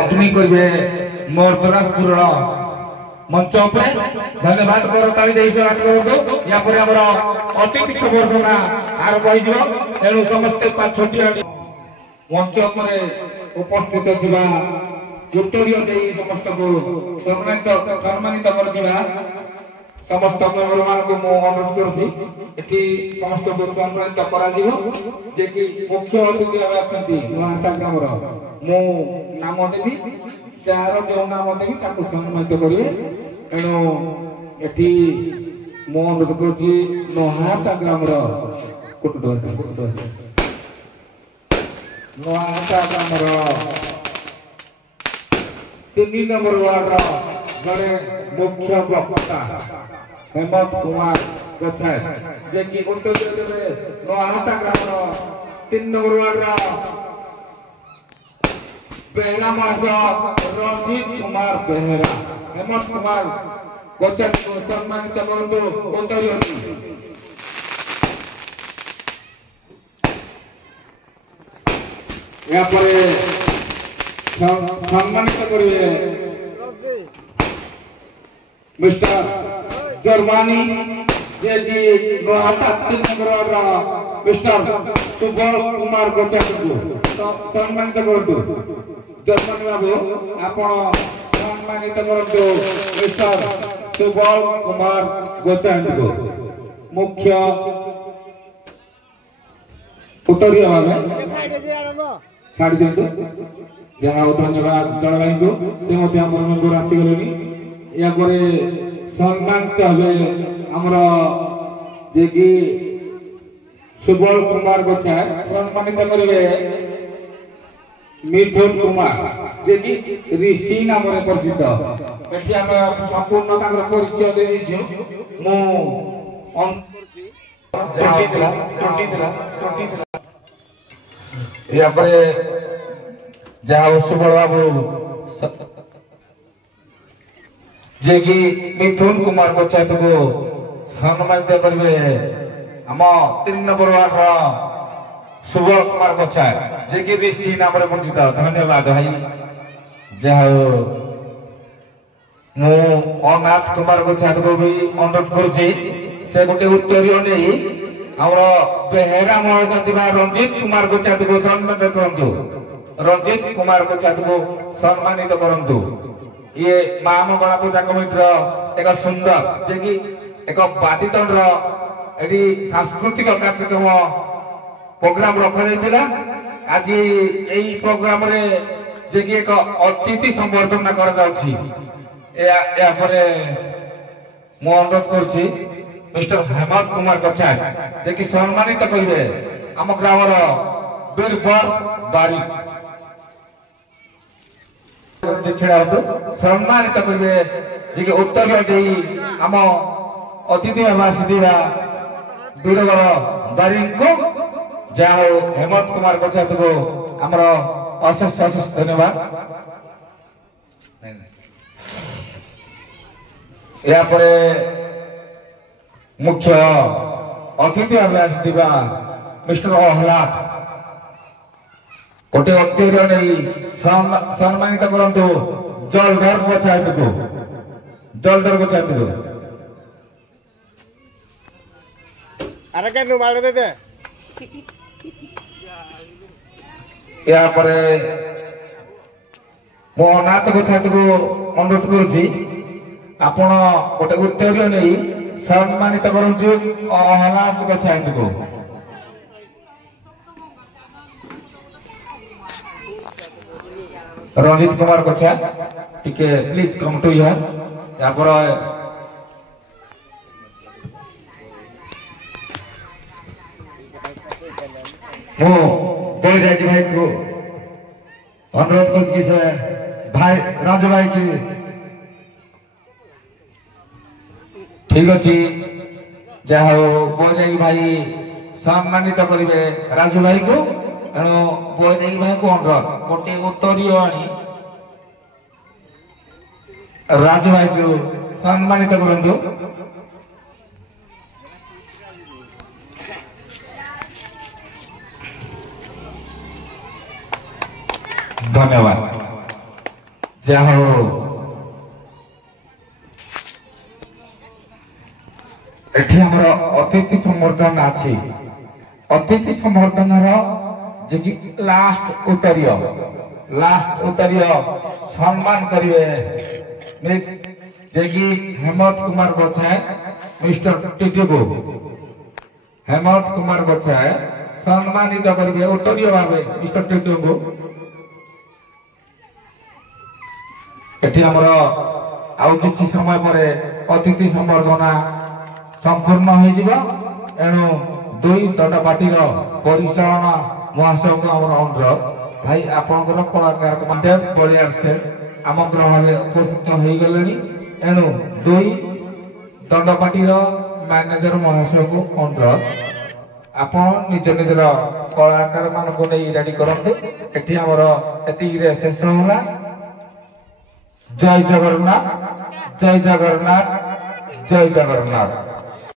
अपनी कहे मोर तरफ पूर्ण मंच धन्यवाद करताली या अतिथि संबर्धना आरंभ हो समस्ते छुट्टी मंच उपस्थित थी उत्तरीय समस्त को सम्मानित कर समस्त मेम्बर मान को अनुरोध कर समस्त को सम्मानित कर मुख्य अतिथि अच्छा ग्राम मु नाम देवी जार जो नाम देवी सम्मानित करेंगे तेणु ये मु अनुरोध कर नोहाटा ग्राम नोहाटा ग्राम 3 नंबर वार्ड जड़े मुख्य वक्ता हेमंत कुमार गोछाय जे कि उत्तर नोहाटा ग्राम 3 नंबर वार्ड बेहरा मासा रंजीत कुमार बेहरा हेमंत कुमार गोछाय को सम्मानित करंतु उत्तरीय या पर सम्मानित करिए मिस्टर जर्मनी जे कि नोहाटा 3 नंबर मिस्टर सुबल कुमार गोछाय को सम्मानित करंतु जर्मनी बाबू आपण सम्मानित करंतु मिस्टर सुबल कुमार गोछाय को मुख्य उत्तरीय भाव छाड़ी दिंतु जहाँ धन्यवाद जन भाई को से मेम्बर आसीगले या सम्मानित हे आमर जे कि सुबल कुमार गोछाय सम्मानित करेंगे मिथुन कुमार जे कि ऋषि नाम परिचित एठी आम संपूर्ण परिचय दे जहाँ सुबल बाबू जे कि मिथुन कुमार गोछाय को सम्मानित करेंगे आम 3 नंबर वार्ड सुबल कुमार गोछाय जे कि ऋषि नाम परिचित धन्यवाद भाई जहाँ मु अनाथ कुमार गोछाय को भी अनुरोध कर गोटे उत्तरीय नहीं आम बेहरा महाजा रंजीत कुमार गोछाय को सम्मानित करंतु रंजीत कुमार गोछाय को सम्मानित करंतु ये मां मंगला पूजा कमिटी एक सुंदर जे कि एक बादितन एटी सांस्कृतिक कार्यक्रम प्रोग्राम रखा जाइतिला आज यही प्रोग्राम रे जे कि एक अतिथि संबर्धना कर जाउछि या परे मु अनुरोध करछि मिस्टर हेमंत कुमार गोछाय जे कि सम्मानित करिवे आम ग्राम बीरबर बारिक सम्मानित करेंगे जे कि उत्तरीय आम अतिथि आसीथिबा बीरबर बारिक को जहाँ हेमंत कुमार गोछाय को आमर अशेष अशेष धन्यवाद या पर मुख्य अतिथि आसीथिबा मिस्टर अहलाद गोटे उत्तरीय नहीं सम्मानित करंतु जलधर गोछाय को जलधर गोछाय को अरे क्या रुमाल दे दे या पर मो अनाथ गोछाय को अनुरोध करुछि आपण गोटे उत्तरीय नहीं सम्मानित करंतु अहलाद गोछाय को रंजीत कुमार गोछाय टिके प्लीज कम टू हियर या पर मो बैरागी भाई को अनुरोध कर से भाई राजू भाई की ठीक अच्छी जहाँ बैरागी भाई सम्मानित करेंगे राजू भाई को तेणु बैरागी भाई को अनुरोध गोटे उत्तरीय आनी राजू भाई को सम्मानित करंतु धन्यवाद। ଯାହା ହଉ ଏଠି ଆମର ଅତିଥି ସମ୍ବର୍ଦ୍ଧନା ଅଛି। ଅତିଥି ସମ୍ବର୍ଦ୍ଧନାର ଯେ କି ଲାଷ୍ଟ ଉତ୍ତରୀୟ ସମ୍ମାନ କରିବେ ଯେ କି ହେମନ୍ତ କୁମାର ବଛାଏ ମିଷ୍ଟର ଟିଟିକୁ ହେମନ୍ତ କୁମାର ବଛାଏ ସମ୍ମାନିତ କରିବେ ଉତ୍ତରୀୟ ଭାବେ ମିଷ୍ଟର ଟିଟିକୁ। ଏଠି ଆମର ଆଉ କିଛି ସମୟ ପରେ ଅତିଥି ସମ୍ବର୍ଦ୍ଧନା ସମ୍ପୂର୍ଣ୍ଣ ହୋଇଯିବ। ଏଣୁ ଦୁଇ ଦଣ୍ଡ ପାର୍ଟିର ପରିଚାଳନା ମହାସଭ୍ୟ ଆମର ଅନୁରୋଧ ଭାଇ ଆପଣଙ୍କର କଳାକାର ଦେବ ବଳିଆର ସେ ଆମ ଗ୍ରହରେ ଉପସ୍ଥିତ ହୋଇଗଲେଣି। ଏଣୁ ଦୁଇ ଦଣ୍ଡ ପାର୍ଟିର ମ୍ୟାନେଜର ମହାସଭ୍ୟକୁ ଅନୁରୋଧ ଆପଣ ନିଜ ନିଜର କଳାକାର ମାନଙ୍କୁ ନେଇ ରେଡି କରନ୍ତୁ। ଏଠି ଆମର ଏତିକିରେ ଶେଷ ହେଲା। ଜୟ ଜଗନ୍ନାଥ, ଜୟ ଜଗନ୍ନାଥ, ଜୟ ଜଗନ୍ନାଥ।